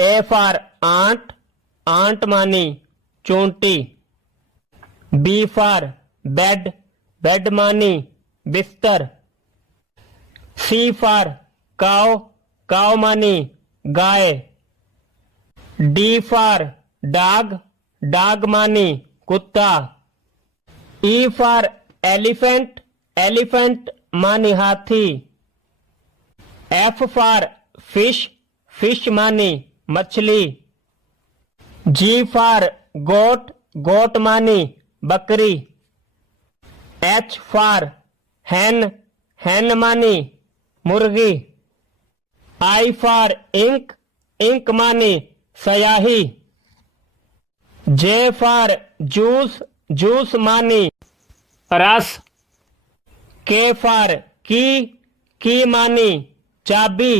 A for aunt, aunt मानी चोंटी। B for bed, bed मानी बिस्तर। C for cow, cow मानी गाय। D for dog, dog मानी कुत्ता। E for elephant, elephant मानी हाथी। F for fish, fish मानी मछली। G for goat, goat मानी बकरी। H for hen, hen मानी मुर्गी। I for ink, ink मानी स्याही। J for juice, juice मानी रस। K for key, key मानी चाबी।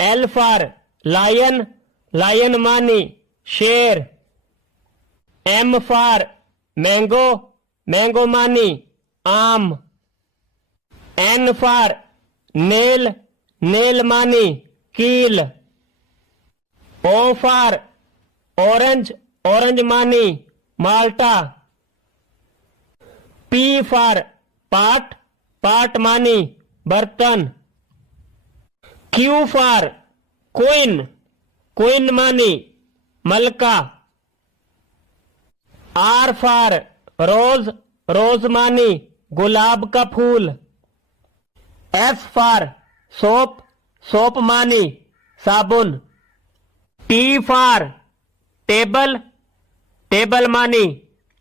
L for lion, lion मानी शेर। M for mango, mango मानी आम। N for nail, nail मानी कील। O for orange, orange मानी माल्टा। P for pot, pot मानी बर्तन। Q for queen, queen मानी मलका। R for rose, rose मानी गुलाब का फूल। S for soap, soap मानी साबुन। T for table, table मानी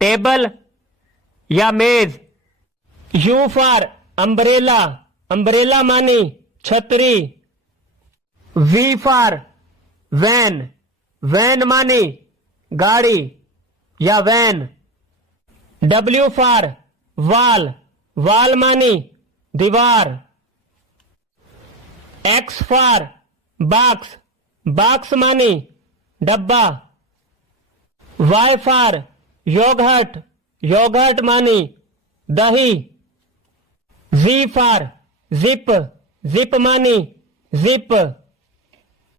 टेबल या मेज। U for umbrella, umbrella मानी छतरी। V for van, van मानी गाड़ी या van. W for wall, wall मानी दीवार। X for box, box मानी डब्बा। Y for yogurt, yogurt मानी दही। Z for zip, zip मानी जिप।